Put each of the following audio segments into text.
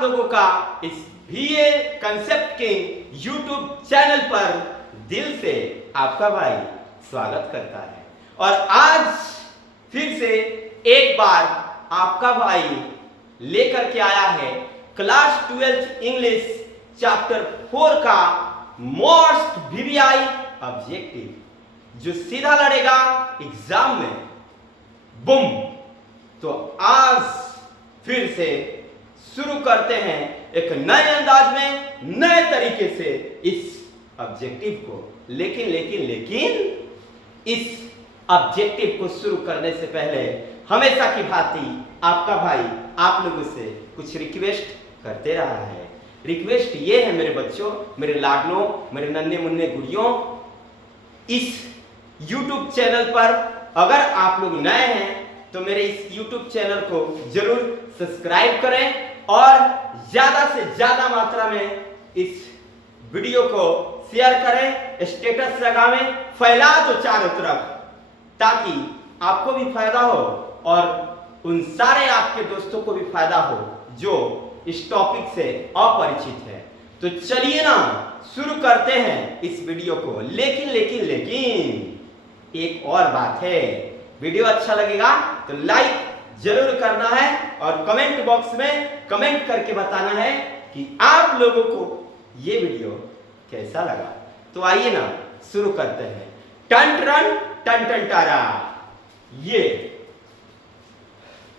आप लोगों का इस बीए कंसेप्ट के यूट्यूब चैनल पर दिल से आपका भाई स्वागत करता है। और आज फिर से एक बार आपका भाई लेकर के आया है क्लास 12th इंग्लिश चैप्टर 4 का मोस्ट वीवीआई ऑब्जेक्टिव जो सीधा लड़ेगा एग्जाम में। बुम। तो आज फिर से शुरू करते हैं एक नए अंदाज में, नए तरीके से इस ऑब्जेक्टिव को। लेकिन इस ऑब्जेक्टिव को शुरू करने से पहले हमेशा की भांति आपका भाई आप लोगों से कुछ रिक्वेस्ट करते रहा है। रिक्वेस्ट ये है मेरे बच्चों, मेरे लाडलों, मेरे नन्हे मुन्ने गुड़ियों, इस YouTube चैनल पर अगर आप लोग नए हैं तो मेरे इस YouTube चैनल को जरूर सब्सक्राइब करें और ज्यादा से ज्यादा मात्रा में इस वीडियो को शेयर करें, स्टेटस लगावें, फैला दो चारों तरफ, ताकि आपको भी फायदा हो और उन सारे आपके दोस्तों को भी फायदा हो जो इस टॉपिक से अपरिचित है। तो चलिए ना शुरू करते हैं इस वीडियो को। लेकिन एक और बात है, वीडियो अच्छा लगेगा तो लाइक जरूर करना है और कमेंट बॉक्स में कमेंट करके बताना है कि आप लोगों को ये वीडियो कैसा लगा। तो आइए ना शुरू करते हैं। टन टन टन टन टारा। ये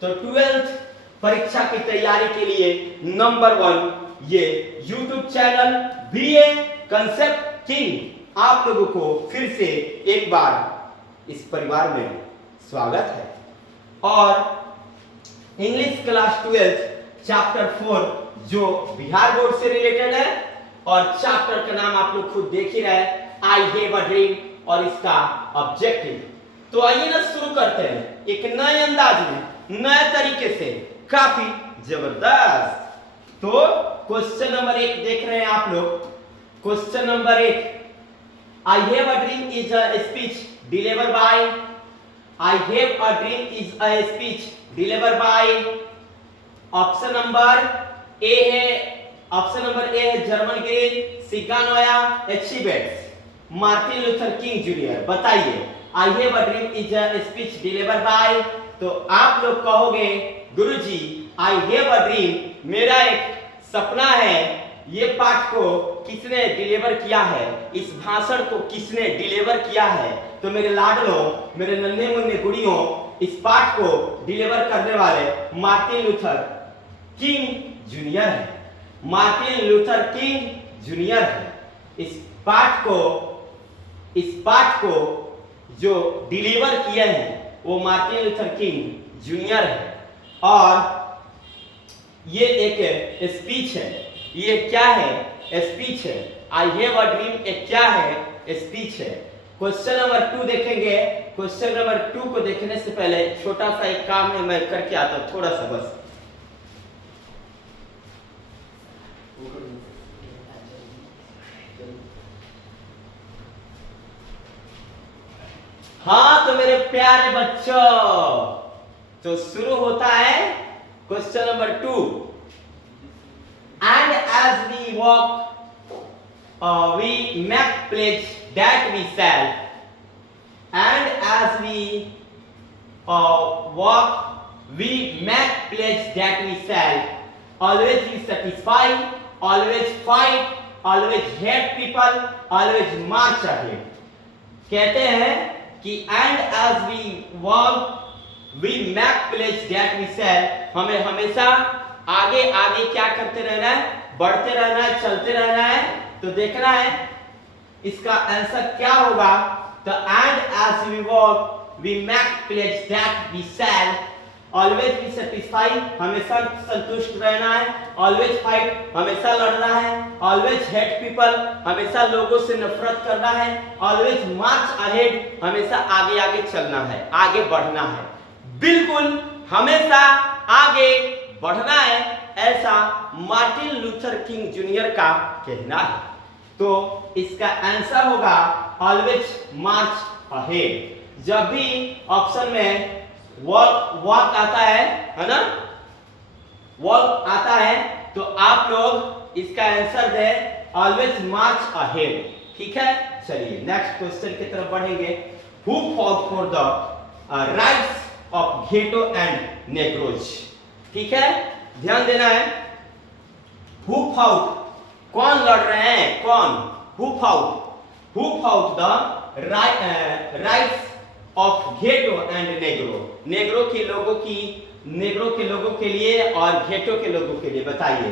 तो 12th परीक्षा की तैयारी के लिए नंबर 1 ये YouTube channel BA concept king आप लोगों को फिर से एक बार इस परिवार में स्वागत है। और इंग्लिश क्लास 12th चैप्टर 4 जो बिहार बोर्ड से रिलेटेड है और चैप्टर का नाम आप लोग खुद देख ही रहे, आई हैव अ ड्रीम, और इसका ऑब्जेक्टिव। तो आइए ना शुरू करते हैं एक नए अंदाज में, नए तरीके से, काफी जबरदस्त। तो क्वेश्चन नंबर 1 देख रहे हैं आप लोग। Question number 1, I have a dream is a speech deliver by, I have a dream is a speech deliver by, option number A है जर्मन ग्रीन सिगानोया एचिबेट्स, मार्टिन लूथर किंग जूनियर। बताइए I have a dream is a speech deliver by. तो आप लोग कहोगे गुरुजी आई हैव अ ड्रीम मेरा एक सपना है, ये पाठ को किसने डिलीवर किया है, इस भाषण को किसने डिलीवर किया है। तो मेरे लाडलों, मेरे नन्हे मुन्ने गुड़ियों, इस पाठ को डिलीवर करने वाले मार्टिन लूथर किंग जूनियर है। मार्टिन लूथर किंग जूनियर है। इस पाठ को जो डिलीवर किए हैं वो मार्टिन लूथर किंग जूनियर है। और ये एक स्पीच है। ये क्या है? स्पीच है। आई हैव अ ड्रीम एक क्या है? स्पीच है। क्वेश्चन नंबर 2 देखेंगे। क्वेश्चन नंबर 2 को देखने से पहले छोटा सा एक काम है, मैं करके आता हूं थोड़ा सा बस। हाँ तो मेरे प्यारे बच्चों, तो शुरू होता है question number 2। And as we walk we make pledge that we shall, and as we walk we make pledge that we shall, always be satisfied, always fight, always hate people, always march ahead. कहते हैं कि and as we walk we make pledge that we shall, हमें हमेशा आगे आगे क्या करते रहना है? बढ़ते रहना है, चलते रहना है। तो देखना है इसका आंसर क्या होगा। तो and as we walk we make pledge that we shall, always be satisfied, हमेशा संतुष्ट रहना है, ऑलवेज फाइट, हमेशा लड़ना है, ऑलवेज हेट पीपल, हमेशा लोगों से नफरत करना है, ऑलवेज मार्च अहेड, हमेशा आगे आगे चलना है, आगे बढ़ना है, बिल्कुल हमेशा आगे बढ़ना है, ऐसा मार्टिन लूथर किंग जूनियर का कहना है। तो इसका आंसर होगा ऑलवेज मार्च अहेड। जब भी ऑप्शन में वॉक आता है ना, वॉक आता है तो आप लोग इसका आंसर दें ऑलवेज मार्च अहेड। ठीक है, चलिए नेक्स्ट क्वेश्चन की तरफ बढ़ेंगे। Who fought for the rights of ghetto and नेग्रोज। ठीक है, ध्यान देना है। हु फॉट, कौन लड़ रहे हैं, कौन, who fought the rights of ghetto and Negro. Negro के लोगों के लिए और घेटो के लोगों के लिए बताइए।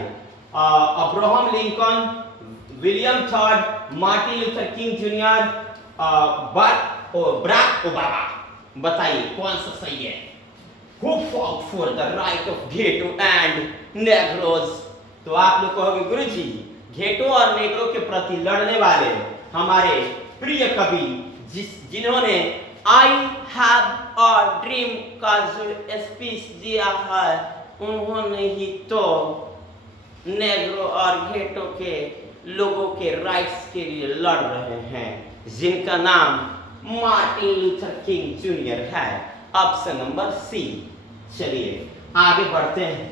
Abraham Lincoln, William third, Martin Luther King junior, Barack Obama. बताइए कौन सा सही है। Who fought for the right of Ghetto and Negroes? तो आप लोग कहोगे गुरुजी, घेटो और नेग्रो के प्रति लड़ने वाले हमारे प्रिय कवि जिन्होंने आई हैव अ ड्रीम का जो स्पीच दिया है, उन्होंने ही तो नेग्रो और घेटो के लोगों के राइट्स के लिए लड़ रहे हैं, जिनका नाम मार्टिन लूथर किंग जूनियर है। Option number C. चलिए आगे बढ़ते हैं।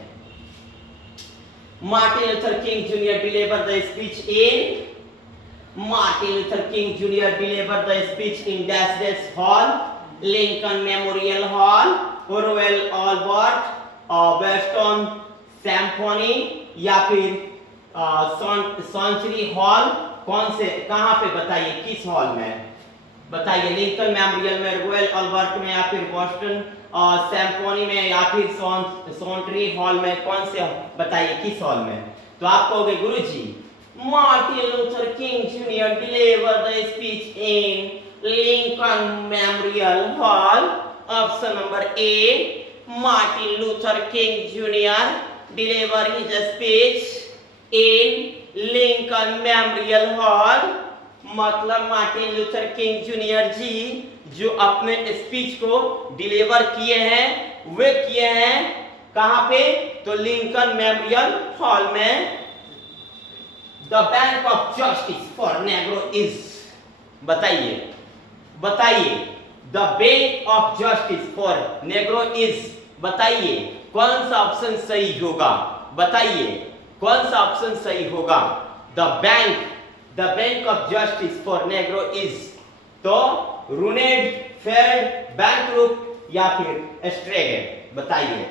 Martin Luther King junior deliver the speech in, Martin Luther King junior deliver the speech in dash dash hall, Lincoln memorial hall, Royal Albert western symphony या फिर सॉन्चरी hall. कौन से, कहां पे बताइए, किस हॉल में बताइए। लिंकन मेमोरियल में, रॉयल अल्बर्ट में, या फिर बोस्टन सिम्फनी में, या फिर सॉन्टरी हॉल में, कौन से बताइए, किस हॉल में। तो आप कहोगे गुरुजी, Martin Luther King junior deliver the speech in Lincoln memorial hall. Option number A, Martin Luther King junior deliver his speech in Lincoln memorial hall. मतलब Martin Luther King junior ji जो अपने स्पीच को deliver किए हैं, वे किए हैं कहां पे, तो लिंकन मेमोरियल हॉल में। The bank of justice for negro is, बताइए बताइए, the bank of justice for negro is, बताइए कौन सा ऑप्शन सही होगा, बताइए कौन सा ऑप्शन सही होगा। The bank of justice for negro is, तो रूनेड, फेल्ड, बैंकरुप्ट या फिर स्ट्रेगेड, बताइए।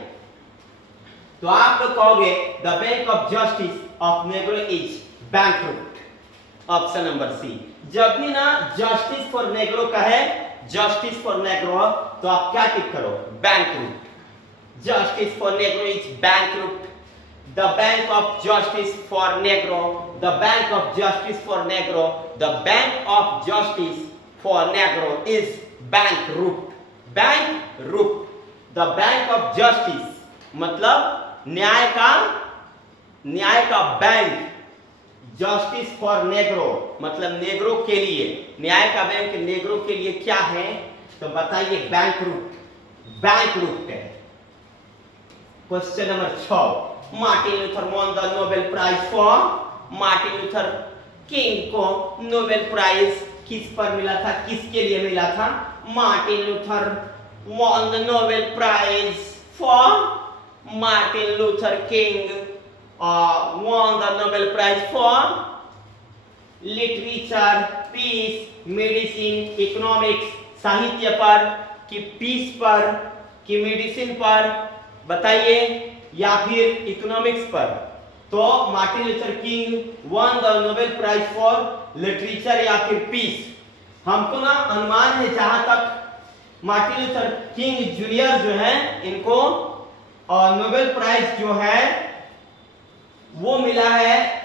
तो आप लोग कहोगे the bank of justice of negro is bankrupt. Option number C. जब भी ना जस्टिस फॉर नेग्रो का है, जस्टिस फॉर नेग्रो, तो आप क्या टिक करो, bankrupt. Justice for negro is bankrupt. The Bank of Justice for Negro, the Bank of Justice for Negro, the Bank of Justice for Negro is bankrupt. Bankrupt. The Bank of Justice मतलब न्याय का bank, justice for Negro मतलब Negro के लिए, न्याय का bank Negro के लिए क्या है, तो बताइए बैंकरुप्ट है। Question number 6, Martin Luther won the Nobel prize for, Martin Luther King को नोबेल प्राइज किस पर मिला था, किसके लिए मिला था। Martin Luther won the Nobel prize for, Martin Luther King won the Nobel prize for literature, peace, medicine, economics, साहित्य पर कि पीस पर कि मेडिसिन पर, बताइए, या फिर इकोनॉमिक्स पर। तो Martin Luther King won the Nobel prize for literature या फिर पीस। हमको ना अनुमान है जहां तक मार्टिन लूथर किंग जूनियर जो है, इनको नोबेल प्राइज जो है वो मिला है,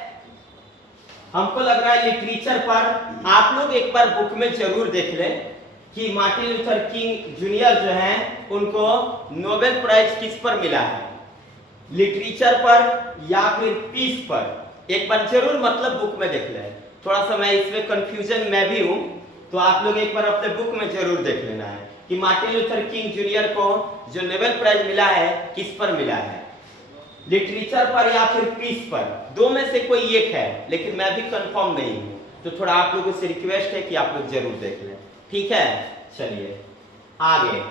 हमको लग रहा है लिटरेचर पर। आप लोग एक बार बुक में जरूर देख लें कि मार्टिन लूथर किंग जूनियर जो है उनको नोबेल प्राइज किस पर मिला है, लिटरेचर पर या फिर पीस पर। एक बार जरूर मतलब बुक में देख लें। थोड़ा सा मैं इसमें कंफ्यूजन में भी हूं, तो आप लोग एक बार अपने बुक में जरूर देख लेना है कि मार्टिन लूथर किंग जूनियर को जो नोबेल प्राइज मिला है किस पर मिला है, लिटरेचर पर या फिर पीस पर। दो में से कोई एक है, लेकिन मैं भी कंफर्म नहीं हूं, तो थोड़ा आप लोगों से रिक्वेस्ट है कि आप लोग जरूर देख लें। ठीक है, चलिए आगे।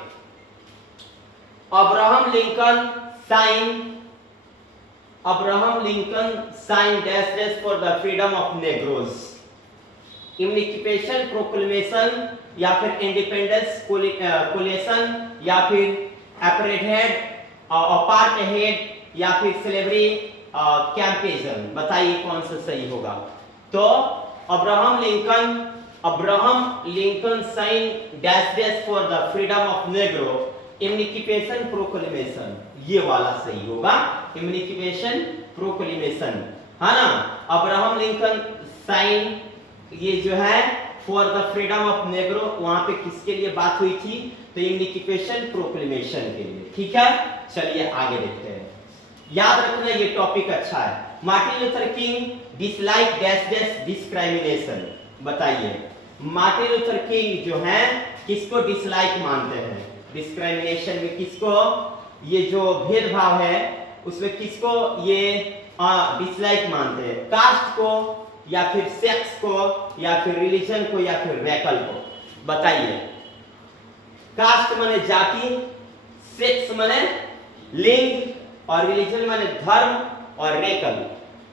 Abraham Lincoln sign Abraham Lincoln sign dash dash for the freedom of negroes. Emancipation proclamation या फिर इंडिपेंडेंस कोलेशन या फिर अपार्थाइड अपार्थाइड या फिर स्लेवरी कैंपेशन, बताइए कौन सा सही होगा। तो Abraham Lincoln sign dash dash for the freedom of negro emancipation proclamation, ये वाला सही होगा, इमनिसिपेशन प्रोक्लेमेशन, है ना। अब्राहम लिंकन साइन, ये जो है for the freedom of Negro, वहां पे किसके लिए बात हुई थी, तो इमनिसिपेशन प्रोक्लेमेशन के लिए, ठीक है। चलिए आगे देखते हैं। याद रखना ये टॉपिक अच्छा है। Martin Luther King dislike dash dash discrimination, बताइए मार्टिन लूथर किंग जो है किसको डिसलाइक मानते हैं, डिस्क्रिमिनेशन में किसको, ये जो भेदभाव है उसमें किसको ये डिसलाइक मानते हैं, कास्ट को या फिर सेक्स को या फिर रिलीजन को या फिर रेकल को, बताइए। कास्ट माने जाति, सेक्स माने लिंग और रिलीजन माने धर्म और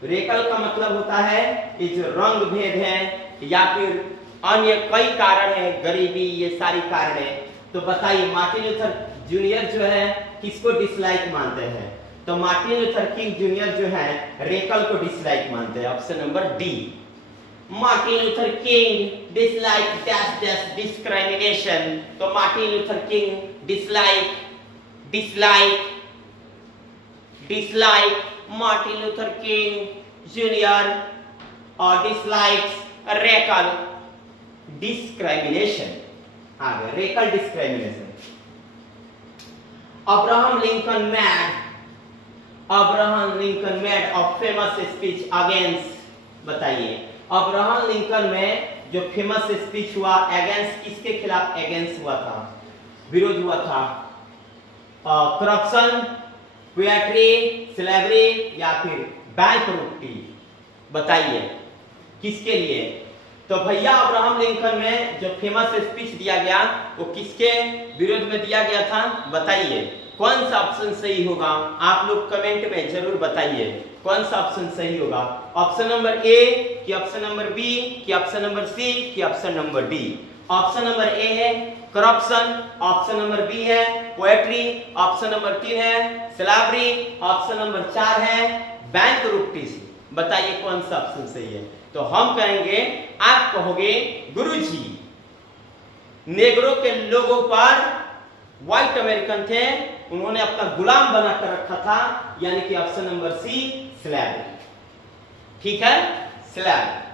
रेकल का मतलब होता है ये जो रंग भेद है या फिर अन्य कई कारण है, गरीबी, ये सारी कारण है। तो बताइए मार्टिन लूथर जूनियर जो है किसको डिसलाइक मानते हैं, तो मार्टिन लूथर किंग जूनियर जो है रेकल को डिसलाइक मानते हैं, option number D. Martin Luther King dislike dash dash discrimination, तो Martin Luther King dislike Martin Luther King junior और डिसलाइक्स रेकल डिस्क्रिमिनेशन, आगे racial discrimination. Abraham Lincoln made a famous speech against, बताइए Abraham Lincoln में जो famous speech हुआ against, किसके खिलाफ against हुआ था, विरोध हुआ था, करप्शन, पोएट्री, स्लेवरी या फिर बैंकरप्टी, बताइए किसके लिए। तो भैया अब्राहम लिंकन में जो फेमस स्पीच दिया गया वो किसके विरोध में दिया गया था, बताइए कौन सा ऑप्शन सही होगा, आप लोग कमेंट में जरूर बताइए कौन सा ऑप्शन सही होगा। ऑप्शन नंबर ए कि ऑप्शन नंबर बी कि ऑप्शन नंबर सी कि option number D. Option number A है करप्शन, ऑप्शन नंबर बी है पोएट्री, ऑप्शन नंबर 3 है स्लेवरी, ऑप्शन नंबर 4 है बैंकरप्टी, बताइए कौन सा ऑप्शन सही है। तो हम कहेंगे, आप कहोगे गुरुजी नेग्रो के लोगों पर व्हाइट अमेरिकन थे, उन्होंने अपना गुलाम बनाकर रखा था, यानी कि ऑप्शन नंबर सी स्लेवरी, ठीक है slavery.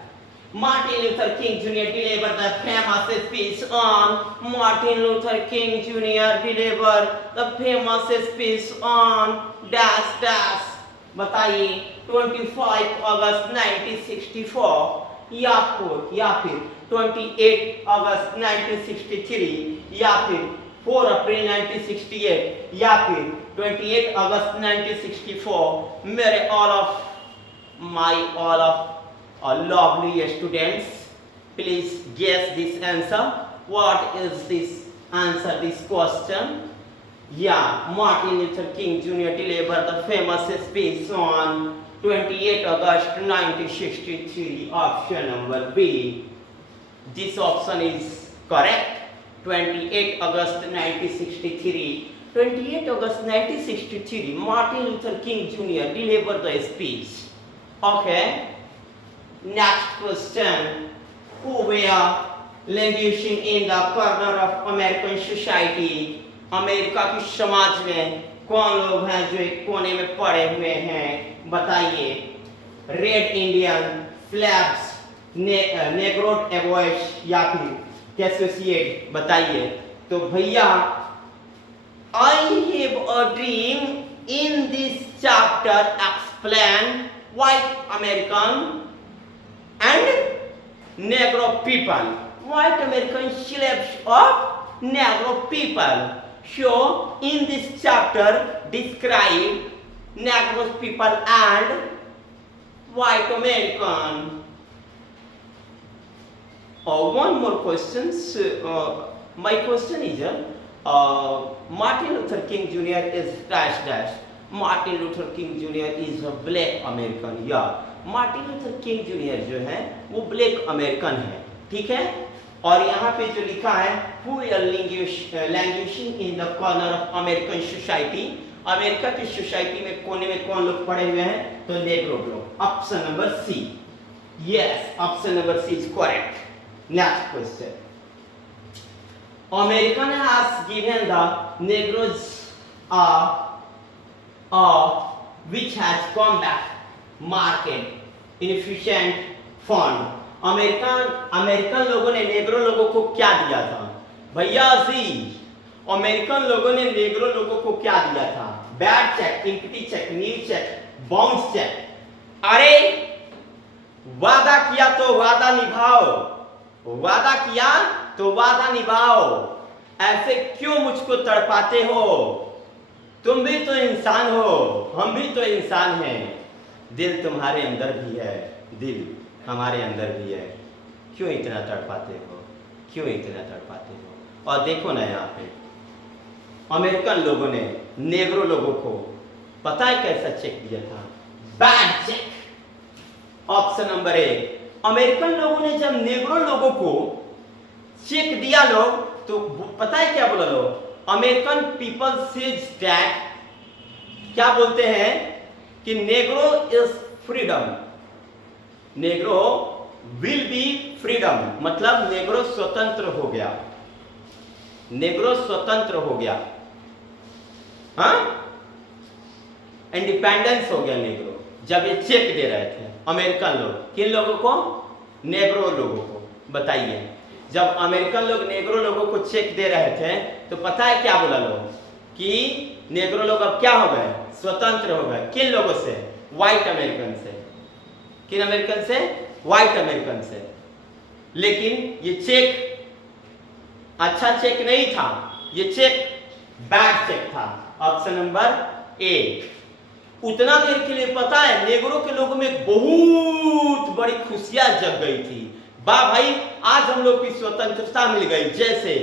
Martin Luther King Jr. delivered the famous speech on Martin Luther King Jr. delivered the famous speech on dash dash, बताइए 25 अगस्त 1964 या फिर 28 अगस्त 1963 या फिर 4 अप्रैल 1968 या फिर 28 अगस्त 1964। मेरे all of lovely students, please guess this answer. What is this answer, this question? Yeah, Martin Luther King Jr. delivered the famous speech on 28 August 1963, option number B. This option is correct. 28 August 1963. 28 August 1963, Martin Luther King Jr. delivered the speech. Okay. Next question. Who were languishing in the corner of American society? America की समाज में कौन लोग हैं जो एक कोने में पड़े हुए हैं, बताइए। रेड इंडियन, स्लैब्स, नेग्रोड एबॉयस या फिर कैसोसिएट, बताइए। तो भैया I have a dream in this chapter explain white American and Negro people, white American slaves of Negro people. So in this chapter describe Negro people and white American. One more question. My question is Martin Luther King Jr. is dash dash. Martin Luther King junior is a black American. या Martin Luther King junior जो है वो black American है, ठीक है। और यहाँ पे जो लिखा है who languishing in the corner of American society, America की सोसाइटी में कोने में कौन लोग पड़े हुए हैं, तो नेग्रो लोग। Option number C, yes option number C is correct. Next question, American has given the Negroes which has combat market inefficient fund। American लोगों ने नेग्रो लोगों को क्या दिया था भैया जी? अमेरिकन लोगों ने नेग्रो लोगों को क्या दिया था? बैड चेक, इक्विटी चेक, नील चेक, बाउंस चेक। अरे वादा किया तो वादा निभाओ, वादा किया तो वादा निभाओ, ऐसे क्यों मुझको तड़पाते हो? तुम भी तो इंसान हो, हम भी तो इंसान हैं, दिल तुम्हारे अंदर भी है, दिल हमारे अंदर भी है, क्यों इतना तड़पाते हो, क्यों इतना तड़पाते हो? और देखो ना यहाँ पे अमेरिकन लोगों ने नेग्रो लोगों को पता है कैसा चेक दिया था? Bad check. Option number A, American लोगों ने जब नेग्रो लोगों को चेक दिया लोग तो पता है क्या बोला लोग? अमेरिकन पीपल सेज दैट, क्या बोलते हैं कि Negro is freedom, Negro will be freedom, मतलब नेग्रो स्वतंत्र हो गया, नेग्रो स्वतंत्र हो गया, हाँ इंडिपेंडेंस हो गया नेग्रो। जब ये चेक दे रहे थे अमेरिकन लोग, किन लोगों को? नेग्रो लोगों को। बताइए, जब अमेरिकन लोग नेग्रो लोगों को चेक दे रहे थे तो पता है क्या बोला लोग? कि नेग्रो लोग अब क्या हो गए? स्वतंत्र हो गए। किन लोगों से? व्हाइट अमेरिकन से। किन अमेरिकन से? व्हाइट अमेरिकन से। लेकिन ये चेक अच्छा चेक नहीं था, ये चेक बैड चेक था। ऑप्शन नंबर ए। उतना देर के लिए पता है नेग्रो के लोगों में बहुत बड़ी खुशियां जग गई थी। वाह भाई, आज हम लोग की स्वतंत्रता मिल गई। जैसे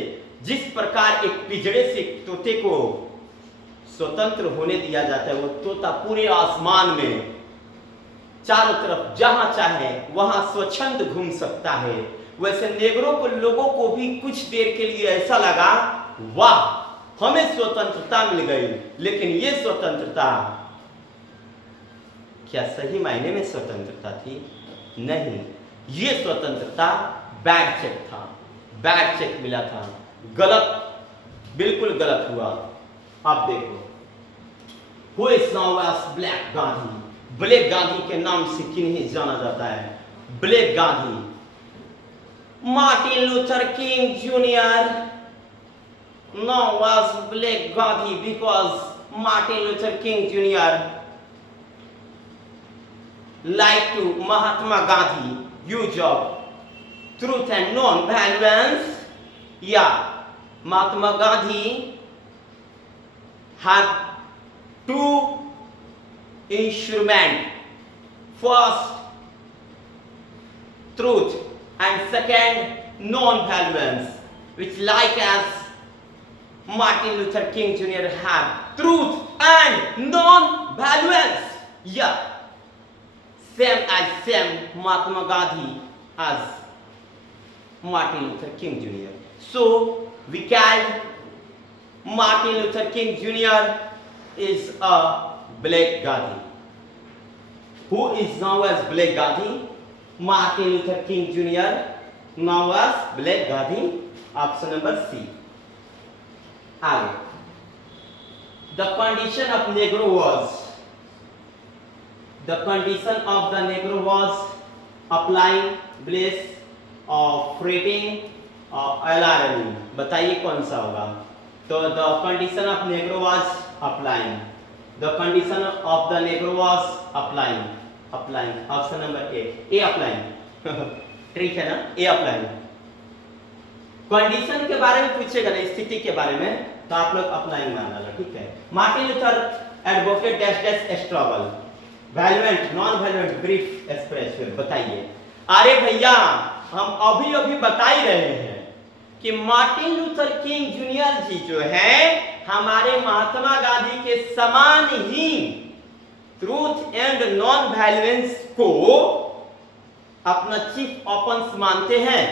जिस प्रकार एक पिंजरे से तोते को स्वतंत्र होने दिया जाता है, वो तोता पूरे आसमान में चारों तरफ जहां चाहे वहां स्वच्छंद घूम सकता है, वैसे नेग्रो को लोगों को भी कुछ देर के लिए ऐसा लगा वाह हमें स्वतंत्रता मिल गई। लेकिन ये स्वतंत्रता क्या सही मायने में स्वतंत्रता थी? नहीं, ये स्वतंत्रता बैड चेक था, बैड चेक मिला था, गलत, बिल्कुल गलत हुआ। आप देखो, who is known as black Gandhi, black Gandhi के नाम से किन्हें जाना जाता है? Black Gandhi, Martin Luther King junior known as black Gandhi because Martin Luther King junior like to Mahatma Gandhi use of truth and non-violence। Yeah, Mahatma Gandhi had two instruments, first truth and second non-violence, which like as Martin Luther King Jr. had truth and non-violence। Yeah, same as same Mahatma Gandhi as Martin Luther King Jr. So we called Martin Luther King Jr. is a Black Gandhi. Who is now as Black Gandhi? Martin Luther King Jr. now as Black Gandhi। Option number C। आगे, the condition of Negro was, the condition of the Negro was applying bliss of fretting alarming। बताइए कौन सा होगा? तो the condition of Negro was applying, the condition of the Negro was applying, applying। Option number A applying। ठीक है ना, ए applying। Condition के बारे में पूछेगा ना, स्थिति के बारे में, तो आप लोग अप्लाइंग मान लो, ठीक है। Martin Luther advocate dash dash struggle, violent non violent brief express. बताइए। अरे भैया हम अभी अभी बता ही रहे हैं कि Martin Luther King junior ji जो है हमारे महात्मा गांधी के समान ही ट्रूथ एंड नॉन वायलेंस को अपना चीफ ऑफेंस मानते हैं।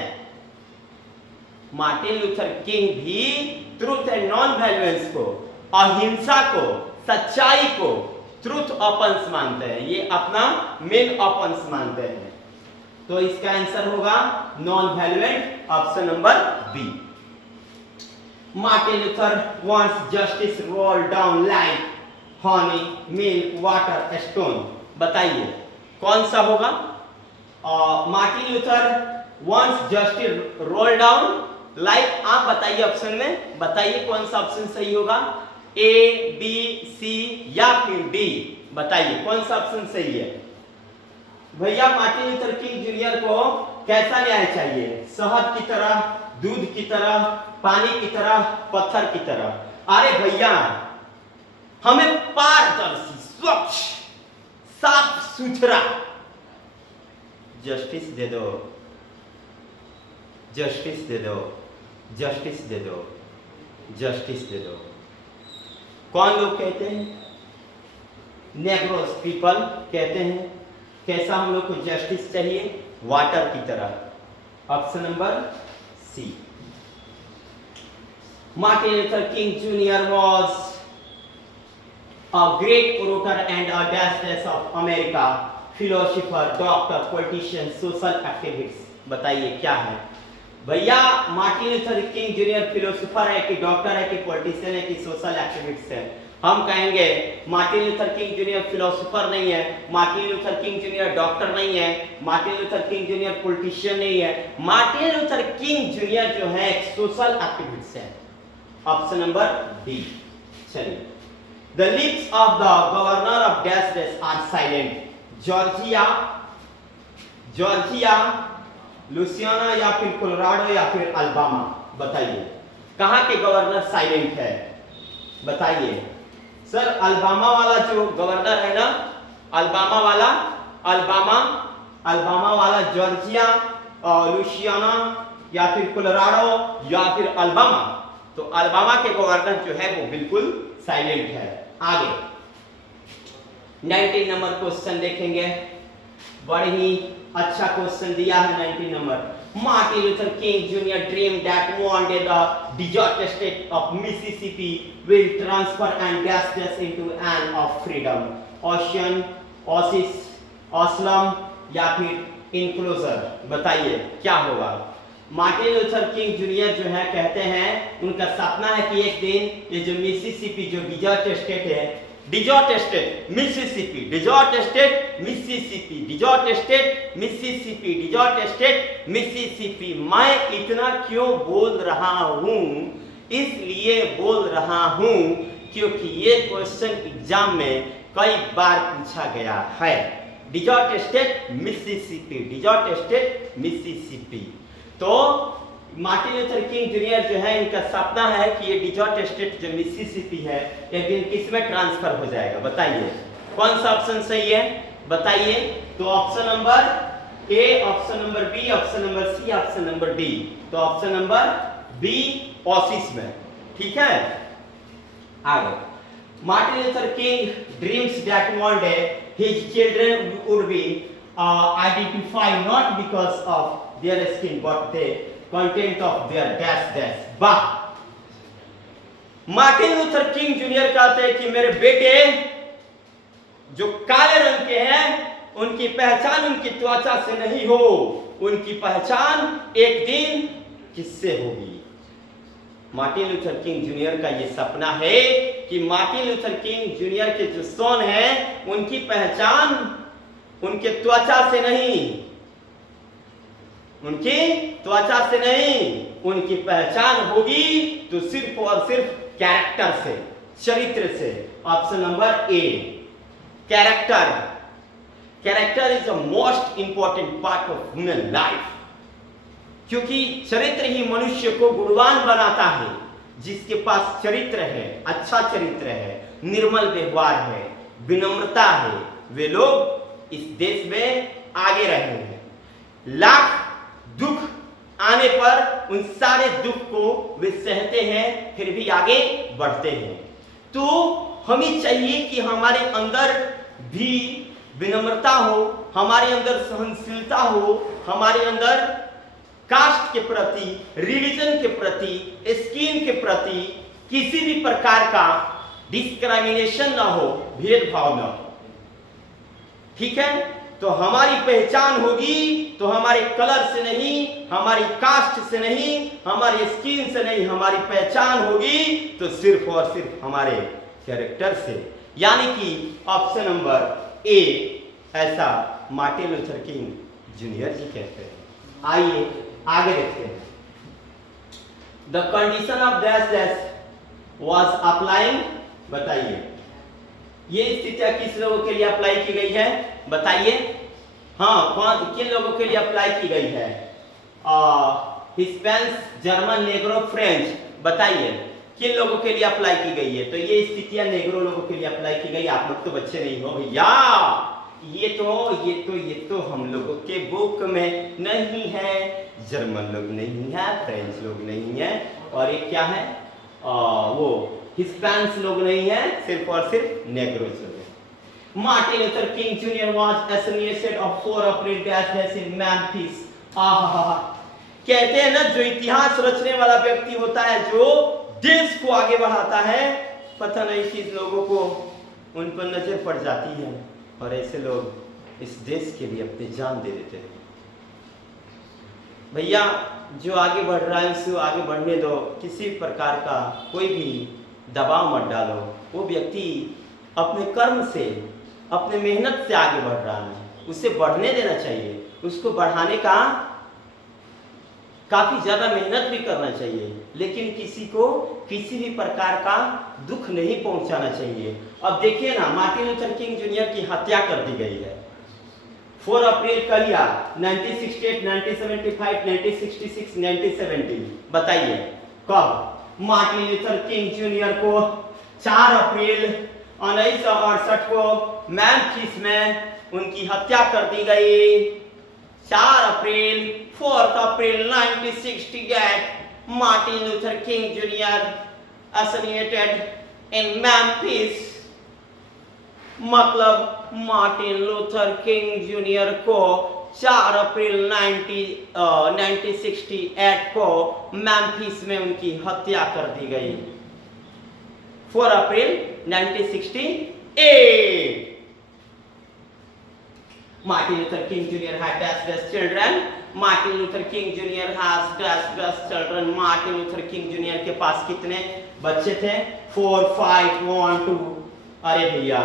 मार्टिन लूथर किंग भी ट्रूथ एंड नॉन वायलेंस को, अहिंसा को, सच्चाई को ट्रूथ ऑफेंस मानते हैं, ये अपना मेन ऑफेंस मानते हैं। तो इसका आंसर होगा non violent, option number B. Martin Luther wants justice roll down like honey, milk, water, stone. बताइए कौन सा होगा? Martin Luther wants justice roll down like, आप बताइए ऑप्शन में, बताइए कौन सा ऑप्शन सही होगा? ए, बी, सी या फिर डी? बताइए कौन सा ऑप्शन सही है? भैया मार्टिन लूथर किंग जूनियर को कैसा न्याय चाहिए? शहद की तरह, दूध की तरह, पानी की तरह, पत्थर की तरह? अरे भैया हमें पारदर्शी, स्वच्छ, साफ सुथरा जस्टिस दे दो, जस्टिस दे दो, जस्टिस दे दो, जस्टिस दे दो। कौन लोग कहते हैं? नेग्रोस पीपल कहते हैं। कैसा हम लोग को जस्टिस चाहिए? वाटर की तरह, option number C. Martin Luther King junior was a great orator and a dash of America, philosopher, doctor, politician, social activist. बताइए क्या है? भैया Martin Luther King junior philosopher है कि डॉक्टर है कि पॉलिटिशियन है कि सोशल एक्टिविस्ट है? हम कहेंगे Martin Luther King junior philosopher नहीं है, Martin Luther King junior doctor नहीं है, Martin Luther King junior politician नहीं है। मार्टिन लूथर किंग जूनियर जो है एक सोशल एक्टिविस्ट है, ऑप्शन नंबर डी। चलिए, the lips of the governor of dash dash are silent. Georgia, Georgia, Louisiana या फिर कोलोराडो या फिर अल्बामा? बताइए कहां के गवर्नर साइलेंट है? बताइए सर। अल्बामा वाला जो गवर्नर है ना, अल्बामा वाला, अल्बामा वाला जॉर्जिया, लुसियाना या फिर कोलोराडो या फिर अल्बामा? तो अल्बामा के गवर्नर जो है वो बिल्कुल साइलेंट है। आगे 19 नंबर क्वेश्चन देखेंगे, बड़ी ही अच्छा क्वेश्चन दिया है 19 number. Martin Luther King Jr. dreamed that one day the desert state of Mississippi will transfer and dash dash into an of freedom, ocean, oasis, asylum या फिर enclosure? बताइए क्या होगा? मार्टिन लूथर किंग जूनियर जो है कहते हैं, उनका सपना है कि एक दिन ये जो मिसिसिपी जो डिजर्ट स्टेट है, desert state Mississippi, desert state Mississippi, desert state Mississippi, desert state Mississippi. मैं इतना क्यों बोल रहा हूं? इसलिए बोल रहा हूं क्योंकि ये क्वेश्चन एग्जाम में कई बार पूछा गया है। Desert state Mississippi, desert state Mississippi. तो मार्टिन लूथर किंग जूनियर जो है इनका सपना है कि ये डिजर्ट स्टेट जो मिसिसिपी है एक दिन किस में ट्रांसफर हो जाएगा? बताइए कौन सा ऑप्शन सही है? बताइए। तो option number A, option number B, option number C, option number D? तो ऑप्शन नंबर बी, ओसिस में। ठीक है, आगे। Martin Luther King dreams that one day his children would be identified not because of their skin but the content of their dash dash। वाह, Martin Luther King junior कहते हैं कि मेरे बेटे जो काले रंग के हैं उनकी पहचान उनकी त्वचा से नहीं हो, उनकी पहचान एक दिन किससे होगी? मार्टिन लूथर किंग जूनियर का ये सपना है कि मार्टिन लूथर किंग जूनियर के जो सन हैं उनकी पहचान उनके त्वचा से नहीं, उनकी त्वचा से नहीं, उनकी पहचान होगी तो सिर्फ और सिर्फ कैरेक्टर से, चरित्र से। Option number A, character. Character is the most important part of human life, क्योंकि चरित्र ही मनुष्य को गुणवान बनाता है। जिसके पास चरित्र है, अच्छा चरित्र है, निर्मल व्यवहार है, विनम्रता है, वे लोग इस देश में आगे रहे हैं। लाख दुख आने पर उन सारे दुख को वे सहते हैं, फिर भी आगे बढ़ते हैं। तो हमें चाहिए कि हमारे अंदर भी विनम्रता हो, हमारे अंदर सहनशीलता हो, हमारे अंदर कास्ट के प्रति, रिलीजन के प्रति, स्किन के प्रति किसी भी प्रकार का डिस्क्रिमिनेशन ना हो, भेदभाव ना हो। ठीक है, तो हमारी पहचान होगी तो हमारे कलर से नहीं, हमारी कास्ट से नहीं, हमारी स्किन से नहीं, हमारी पहचान होगी तो सिर्फ और सिर्फ हमारे कैरेक्टर से। यानी कि ऑप्शन नंबर ए, ऐसा मार्टिन लूथर किंग जूनियर जी कहते हैं। आइए आगे देखते हैं। The condition of dash dash was applying, बताइए ये स्थितियां किस लोगों के लिए अप्लाई की गई है, बताइए। हाँ, कौन किन लोगों के लिए अप्लाई की गई है? हिस्पैनिक, जर्मन, नेग्रो, फ्रेंच, बताइए किन लोगों के लिए अप्लाई की गई है? तो ये स्थितियां नेग्रो लोगों के लिए अप्लाई की गई। आप लोग तो बच्चे नहीं हो भैया, ये तो हम लोगों के बुक में नहीं है। जर्मन लोग नहीं है, फ्रेंच लोग नहीं है, और ये क्या है, वो हिस्पैनिक लोग नहीं है, सिर्फ और सिर्फ नेग्रोज लोग हैं। Martin Luther King junior was assassinated on 4 April dash in Memphis. कहते हैं ना, जो इतिहास रचने वाला व्यक्ति होता है, जो देश को आगे बढ़ाता है, पता नहीं किस लोगों को उन पर नजर पड़ जाती है और ऐसे लोग इस देश के लिए अपनी जान दे देते हैं। भैया जो आगे बढ़ रहा है उसे आगे बढ़ने दो, किसी प्रकार का कोई भी दबाव मत डालो। वो व्यक्ति अपने कर्म से, अपने मेहनत से आगे बढ़ रहा है, उसे बढ़ने देना चाहिए। उसको बढ़ाने का काफी ज्यादा मेहनत भी करना चाहिए, लेकिन किसी को किसी भी प्रकार का दुख नहीं पहुंचाना चाहिए। अब देखिए ना, मार्टिन लूथर किंग जूनियर की हत्या कर दी गई है 4 अप्रैल कल या 1968, 1975, 1966, 1970, बताइए कब? मार्टिन लूथर किंग जूनियर को 4 अप्रैल 1968 को मैम्फिस में उनकी हत्या कर दी गई। 4 अप्रैल, 4 अप्रैल 1968, Martin Luther King junior assassinated in Memphis। मतलब मार्टिन लूथर किंग जूनियर को 4 अप्रैल 1968 को मैम्फिस में उनकी हत्या कर दी गई। 4 अप्रैल 1968। Martin Luther King Jr. had dash children. Martin Luther King Jr. has dash children. Martin Luther King Jr. के पास कितने बच्चे थे? 4, 5, 1, 2। अरे भैया,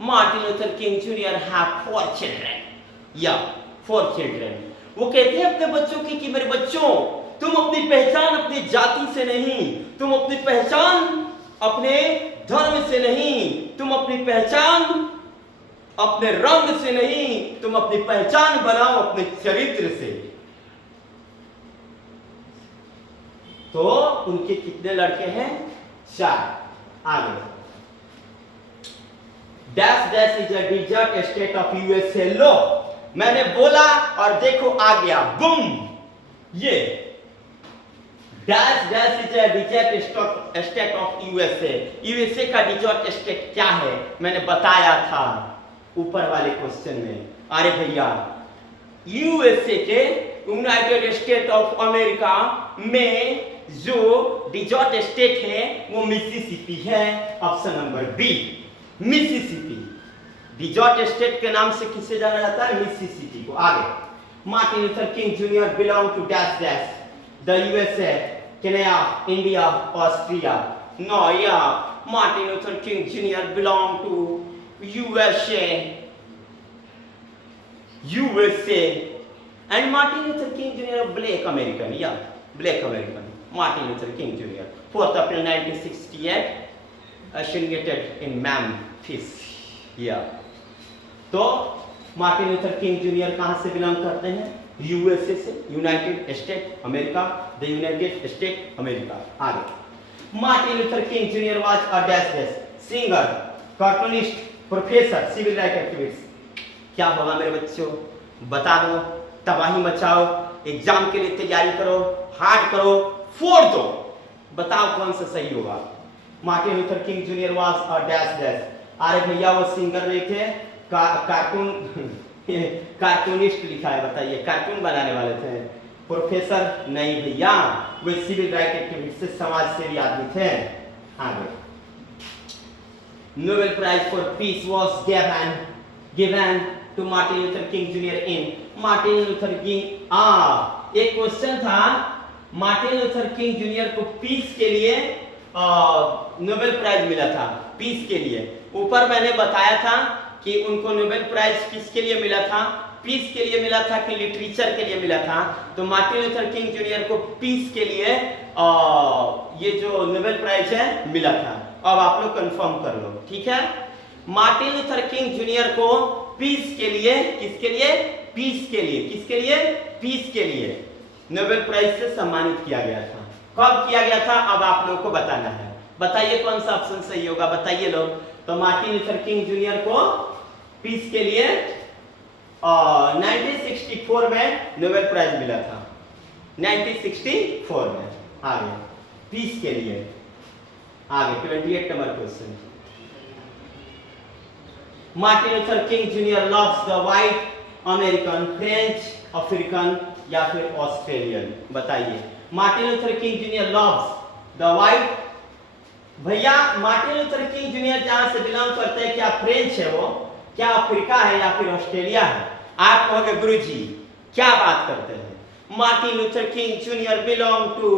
Martin Luther King Jr. have 4 children। या 4 children। वो कहते हैं अपने बच्चों की कि मेरे बच्चों, तुम अपनी पहचान अपनी जाति से नहीं, तुम अपनी पहचान अपने धर्म से नहीं, तुम अपनी पहचान अपने रंग से नहीं, तुम अपनी पहचान बनाओ अपने चरित्र से। तो उनके कितने लड़के हैं? 4। आगे, dash dash is a desert state of USA. लो, मैंने बोला और देखो आ गया, बूम। ये dash dash is a desert state of USA. USA का डिजर्ट स्टेट क्या है? मैंने बताया था ऊपर वाले क्वेश्चन में। अरे भैया, यूएसए के, यूनाइटेड स्टेट ऑफ अमेरिका में जो डिजर्ट स्टेट है वो मिसिसिपी है। Option number B, Mississippi. Desert state के नाम से किसे जाना जाता है? मिसिसिपी को। आगे, Martin Luther King junior belong to dash dash, the USA, Kenya, India, Austria. No, या Martin Luther King junior belong to USA, and Martin Luther King Jr. Black American, yeah, Black American. Martin Luther King Jr. 4th April 1968, assassinated in Memphis, yeah. तो Martin Luther King junior कहाँ से belong करते हैं? USA से, United State America, the United State America. आगे, Martin Luther King junior was a dash dash, singer, cartoonist, professor, civil right activist. क्या होगा मेरे बच्चों? बता दो, तबाही मचाओ, एग्जाम के लिए तैयारी करो, हार्ड करो, फोड़ दो। बताओ कौन सा सही होगा। Martin Luther King junior was a dash dash. अरे भैया वो सिंगर नहीं थे, कार्टून कार्टूनिस्ट लिखा है, बताइए, कार्टून बनाने वाले थे। प्रोफेसर नहीं भैया, वे सिविल राइट एक्टिविस्ट से समाज सेवी आदमी थे। आगे, Nobel prize for peace was given to Martin Luther King junior in. Martin Luther King, एक क्वेश्चन था, मार्टिन लूथर किंग जूनियर को पीस के लिए नोबेल प्राइज मिला था, पीस के लिए। ऊपर मैंने बताया था कि उनको नोबेल प्राइज किसके लिए मिला था, पीस के लिए मिला था कि लिटरेचर के लिए मिला था। तो मार्टिन लूथर किंग जूनियर को पीस के लिए ये जो नोबेल प्राइज है मिला था। अब आप लोग कंफर्म कर लो, ठीक है। मार्टिन लूथर किंग जूनियर को पीस के लिए, किसके लिए, पीस के लिए, किसके लिए, पीस के लिए नोबेल प्राइज से सम्मानित किया गया था। कब किया गया था, अब आप लोगों को बताना है। बताइए कौन सा ऑप्शन सही होगा, बताइए लोग। तो मार्टिन लूथर किंग जूनियर को पीस के लिए 1964 में नोबेल प्राइज मिला था, 1964 में। आगे, पीस के लिए। आगे 28 number question. Martin Luther King junior loves the white American, French, African या फिर ऑस्ट्रेलियन। बताइए, Martin Luther King junior loves the white. भैया मार्टिन लूथर किंग जूनियर जहां से बिलोंग करते हैं, क्या फ्रेंच है वो, क्या अफ्रीका है या फिर ऑस्ट्रेलिया है? आप कहोगे गुरुजी क्या बात करते हैं, Martin Luther King junior belong to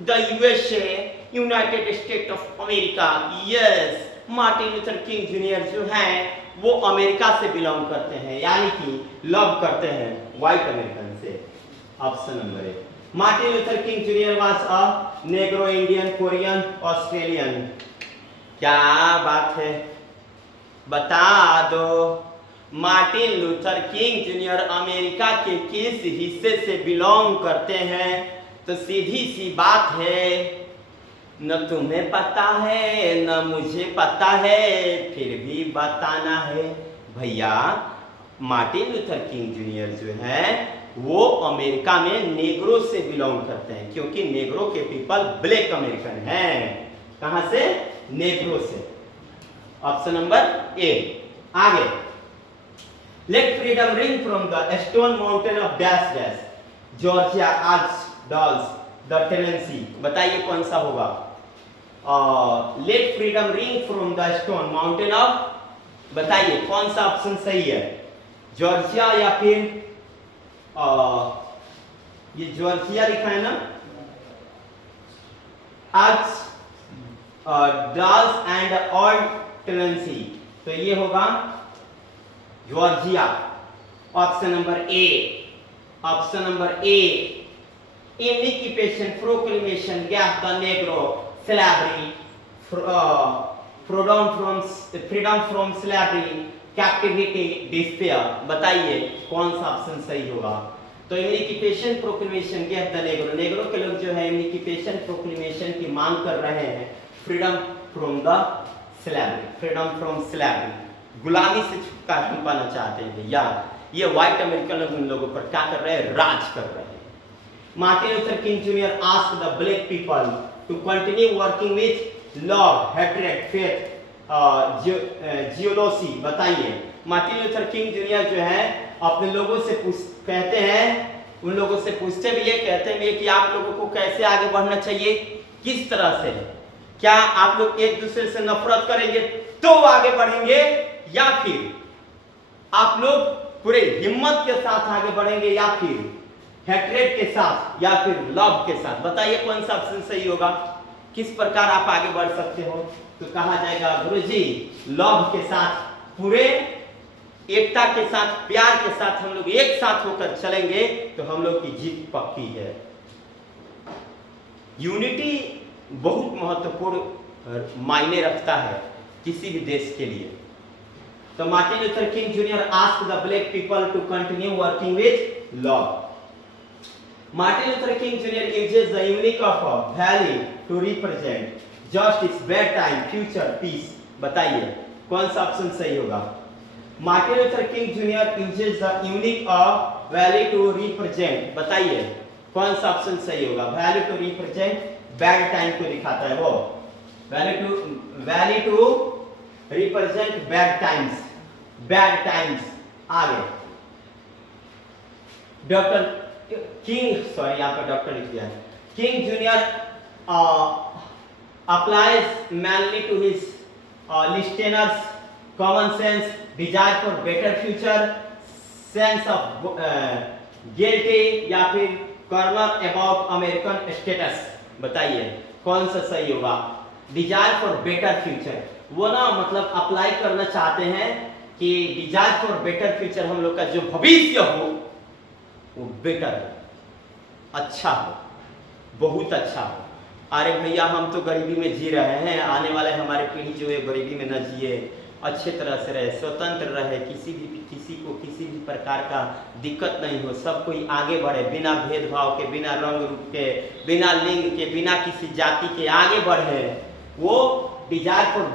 the USA, United State of America. Yes, Martin Luther King junior जो है वो अमेरिका से बिलोंग करते हैं, यानी कि लव करते हैं व्हाइट अमेरिकन से। Option number A. Martin Luther King junior was a Negro, Indian, Korean, Australian. क्या बात है, बता दो। Martin Luther King junior America के किस हिस्से से बिलोंग करते हैं? तो सीधी सी बात है, न तुम्हें पता है न मुझे पता है, फिर भी बताना है। भैया मार्टिन लूथर किंग जूनियर जो है वो अमेरिका में नेग्रो से बिलोंग करते हैं, क्योंकि नेग्रो के पीपल ब्लैक अमेरिकन हैं। कहां से? नेग्रो से। Option number A. आगे, let freedom ring from the stone mountain of dash dash, Georgia, Alps, dolls, the Tennessee. बताइए कौन सा होगा। Let freedom ring from the stone mountain of, बताइए कौन सा ऑप्शन सही है, जॉर्जिया या फिर ये जॉर्जिया लिखा है ना, Alps, dolls and old Tennessee, तो ये होगा Georgia. Option number A. Option number A. Emancipation proclamation gap the Negro slavery, freedom from slavery, captivity, despair। बताइए कौन सा ऑप्शन सही होगा। तो emancipation proclamation gap the Negro, Negro के लोग जो है इमेंसिपेशन प्रोक्लेमेशन की मांग कर रहे हैं, freedom from the slavery, freedom from slavery, गुलामी से छुटकारा पाना चाहते हैं। भैया ये व्हाइट अमेरिकन लोग उन लोगों पर क्या कर रहे हैं, राज कर रहे हैं। Martin Luther King junior asked the black people to continue working with love, hatred, faith, jealousy। बताइए, मार्टिन लूथर किंग जूनियर जो है अपने लोगों से कहते हैं, उन लोगों से पूछते भी है, कहते भी है कि आप लोगों को कैसे आगे बढ़ना चाहिए, किस तरह से, क्या आप लोग एक दूसरे से नफरत करेंगे तो आगे बढ़ेंगे, या फिर आप लोग पूरे हिम्मत के साथ आगे बढ़ेंगे, या फिर हेट्रेड के साथ, या फिर लव के साथ। बताइए कौन सा ऑप्शन सही होगा, किस प्रकार आप आगे बढ़ सकते हो। तो कहा जाएगा गुरुजी लव के साथ, पूरे एकता के साथ, प्यार के साथ हम लोग एक साथ होकर चलेंगे तो हम लोग की जीत पक्की है। यूनिटी बहुत महत्वपूर्ण मायने रखता है किसी भी देश के लिए। तो Martin Luther King junior asked the black people to continue working with love. Martin Luther King Jr. uses the unique of a value to represent justice, bedtime, future, peace। बताइए कौन सा ऑप्शन सही होगा। Martin Luther King junior uses the unique value to represent, बताइए कौन सा option सही होगा? Value to represent bad time को दिखाता है वो, value to represent bad times. आगे डॉक्टर किंग, सॉरी यहाँ पर डॉक्टर लिख दिया है, King junior applies mainly to his listeners common sense, desire for better future, sense of guilty या फिर कर्नल अबाउट अमेरिकन स्टेटस। बताइए कौन सा सही होगा? डिजायर फॉर बेटर फ्यूचर, वो ना मतलब अप्लाई करना चाहते हैं कि डिजायर फॉर बेटर फ्यूचर, हम लोग का जो भविष्य हो वो बेटर हो, अच्छा हो, बहुत अच्छा हो। अरे भैया हम तो गरीबी में जी रहे हैं, आने वाले हमारे पीढ़ी जो है गरीबी में न जिए, अच्छे तरह से रहे, स्वतंत्र रहे, किसी को किसी भी प्रकार का दिक्कत नहीं हो, सब कोई आगे बढ़े बिना भेदभाव के, बिना रंग रूप के, बिना लिंग के, बिना किसी जाति के आगे बढ़े, वो डिजायर फॉर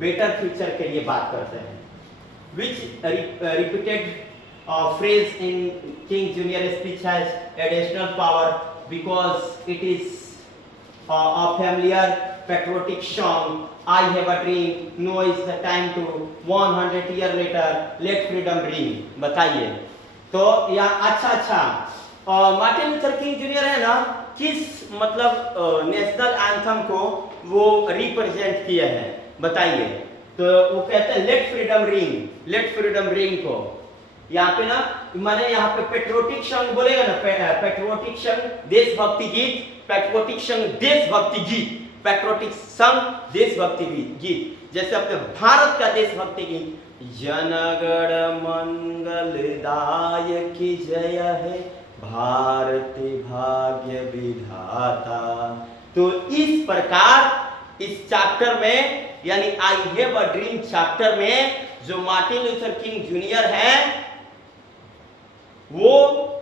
बेटर फ्यूचर के लिए बात करते हैं। विच repeated phrase in King Junior speech has additional power because it is a familiar patriotic song. I have a dream, now is the time to 100 years later let freedom ring। बताइए तो या अच्छा Martin Luther King junior है ना, किस मतलब national anthem को वो रिप्रेजेंट किया है? बताइए। तो वो कहते हैं लेट फ्रीडम रिंग को, यहाँ पे ना माने यहाँ पे पेट्रोटिक सॉन्ग बोलेगा ना, पेट्रोटिक सॉन्ग देशभक्ति गीत, पेट्रोटिक सॉन्ग देशभक्ति गीत, पेट्रोटिक सॉन्ग देशभक्ति गीत, जैसे अपने भारत का देशभक्ति गीत, जनगण मंगलदायक जय है भारत भाग्य विधाता। तो इस प्रकार इस चैप्टर में यानी आई हैव अ ड्रीम चैप्टर में जो मार्टिन लूथर किंग जूनियर है वो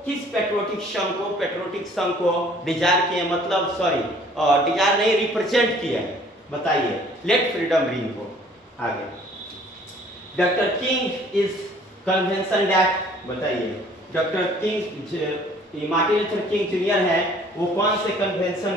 किस पेट्रोटिक सॉन्ग को डिजायर किए, मतलब सॉरी डिजायर नहीं रिप्रेजेंट किया है? बताइए लेट फ्रीडम रिंग को। आगे doctor King is convention that, बताइए doctor King Martin Luther King junior है वो कौन से कन्वेंशन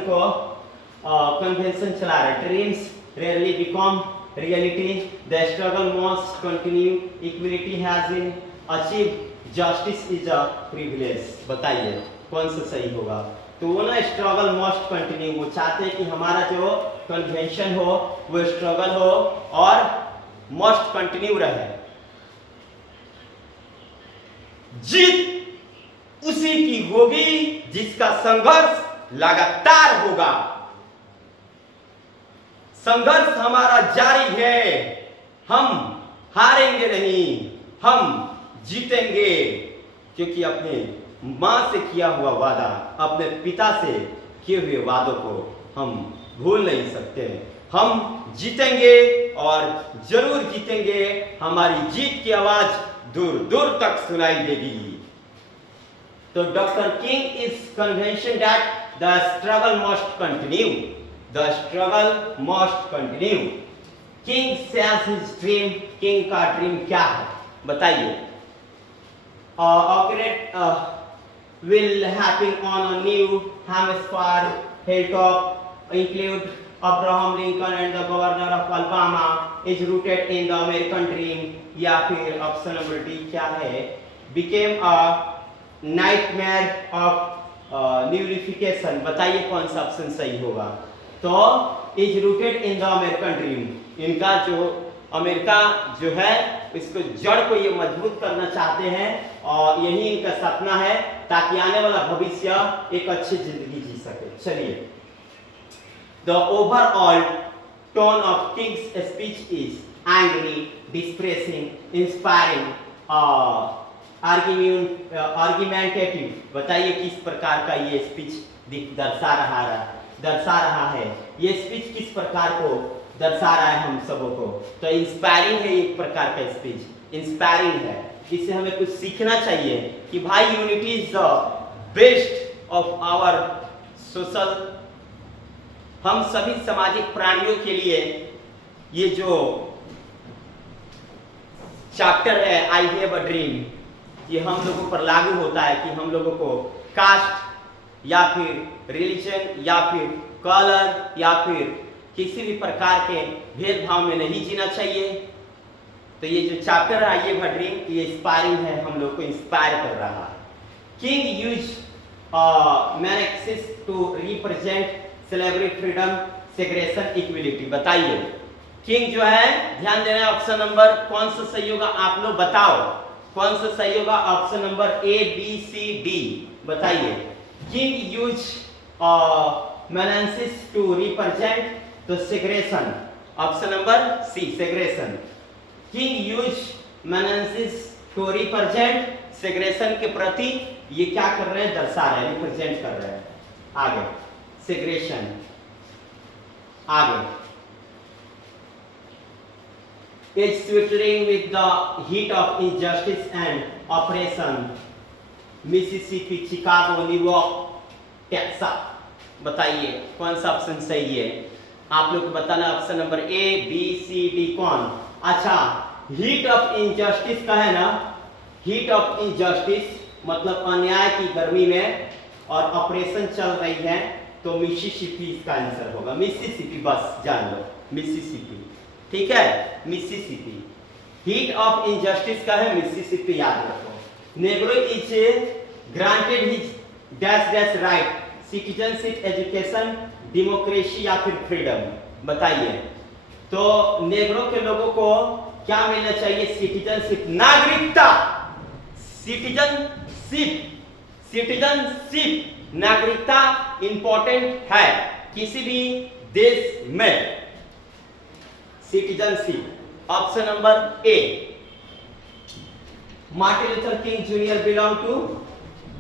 चला रहे? Dreams rarely become reality, the struggle must continue, equality has been achieved, justice is a privilege. बताइए कौन सा सही होगा? तो वो ना स्ट्रगल मस्ट कंटिन्यू, वो चाहते हैं कि हमारा जो कन्वेंशन हो वो स्ट्रगल हो और मस्ट कंटिन्यू रहे, जीत उसी की होगी जिसका संघर्ष लगातार होगा। संघर्ष हमारा जारी है, हम हारेंगे नहीं, हम जीतेंगे, क्योंकि अपने मां से किया हुआ वादा, अपने पिता से किए हुए वादों को हम भूल नहीं सकते। हम जीतेंगे और जरूर जीतेंगे, हमारी जीत की आवाज दूर दूर तक सुनाई देगी। तो doctor King is convention that the struggle must continue, the struggle must continue. King sales his dream, king का ड्रीम क्या है? बताइए। operate will happen on a new hemisphere hilltop, include Abraham Lincoln and the governor of Alabama is rooted in the American dream। या फिर option number D क्या है? became a nightmare of nullification। बताइए कौन सा ऑप्शन सही होगा? तो is rooted in the American dream, इनका जो अमेरिका जो है इसको जड़ को ये मजबूत करना चाहते हैं और यही इनका सपना है ताकि आने वाला भविष्य एक अच्छी जिंदगी जी सके। चलिए, the overall tone of King's speech is angry, depressing, inspiring, argumentative. बताइए किस प्रकार का ये स्पीच दर्शा रहा है? ये स्पीच किस प्रकार को दर्शा रहा है हम सबों को? तो इंस्पायरिंग है, एक प्रकार का स्पीच इंस्पायरिंग है, इससे हमें कुछ सीखना चाहिए कि भाई unity is the best of our social. हम सभी सामाजिक प्राणियों के लिए ये जो चैप्टर है आई हैव अ ड्रीम, ये हम लोगों पर लागू होता है कि हम लोगों को कास्ट या फिर रिलीजन या फिर कलर या फिर किसी भी प्रकार के भेदभाव में नहीं जीना चाहिए। तो ये जो चैप्टर है आई हैव अ ड्रीम, ये इंस्पायरिंग है, हम लोग को इंस्पायर कर रहा है। किंग यूज मैनेक्सिस to represent celebrate freedom segregation equality. बताइए किंग जो है, ध्यान देना ऑप्शन नंबर कौन सा सही होगा, आप लोग बताओ कौन सा सही होगा। Option number A B C D बताइए। किंग यूज मैनेक्सिस to represent the segregation, option number C segregation. King use मैनेक्सिस टू रिप्रेजेंट सेग्रेशन के प्रति ये क्या कर रहे हैं, दर्शा रहे हैं, रिप्रेजेंट कर रहे हैं। आगे सेग्रेशन, आगे is sweltering with the heat of injustice and oppression, Mississippi, Chicago, New York, Texas। बताइए कौन सा ऑप्शन सही है, आप लोग को बताना। Option number A B C D कौन। अच्छा, हीट ऑफ इनजस्टिस का है ना, हीट ऑफ इनजस्टिस मतलब अन्याय की गर्मी में और ऑपरेशन चल रही है, तो मिसिसिपी इसका आंसर होगा। मिसिसिपी बस जान लो, मिसिसिपी, ठीक है, मिसिसिपी। हीट ऑफ इनजस्टिस का है मिसिसिपी, याद रखो। Negro is granted his dash dash right, citizenship, education, democracy या फिर फ्रीडम। बताइए तो नेग्रो के लोगों को क्या मिलना चाहिए, सिटीजनशिप, नागरिकता, सिटीजनशिप, सिटीजनशिप नागरिकता इंपॉर्टेंट है किसी भी देश में, citizenship. Option number A. Martin Luther King junior belong to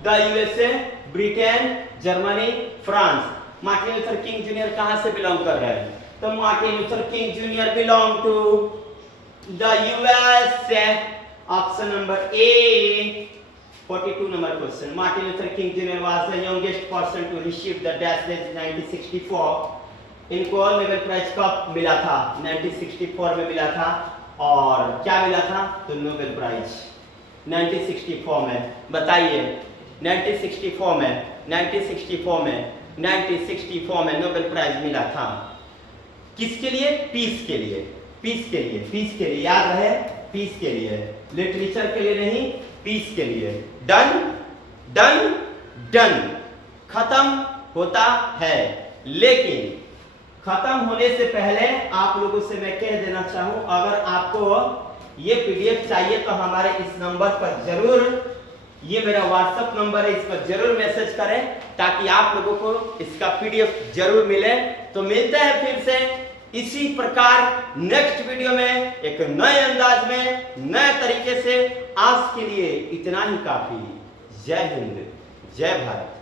the USA, Britain, Germany, France. Martin Luther King junior कहां से बिलोंग कर रहे हैं, तो Martin Luther King junior belong to the USA. Option number A. 42 number question. Martin Luther King junior was the youngest person to receive the dash dash 1964। इनको Nobel prize कब मिला था, 1964 में मिला था। और क्या मिला था, तो नोबेल प्राइज 1964 में। बताइए 1964 में नोबेल प्राइज मिला था किसके लिए, पीस के लिए, पीस के लिए, पीस के लिए, याद रहे, पीस के लिए, लिटरेचर के लिए नहीं, पीस के लिए। डन डन डन, खत्म होता है, लेकिन खत्म होने से पहले आप लोगों से मैं कह देना चाहूं, अगर आपको ये पीडीएफ चाहिए तो हमारे इस नंबर पर जरूर, ये मेरा व्हाट्सएप नंबर है, इस पर जरूर मैसेज करें ताकि आप लोगों को इसका पीडीएफ जरूर मिले। तो मिलते हैं फिर से इसी प्रकार नेक्स्ट वीडियो में एक नए अंदाज में, नए तरीके से। आज के लिए इतना ही काफी। जय हिंद, जय भारत।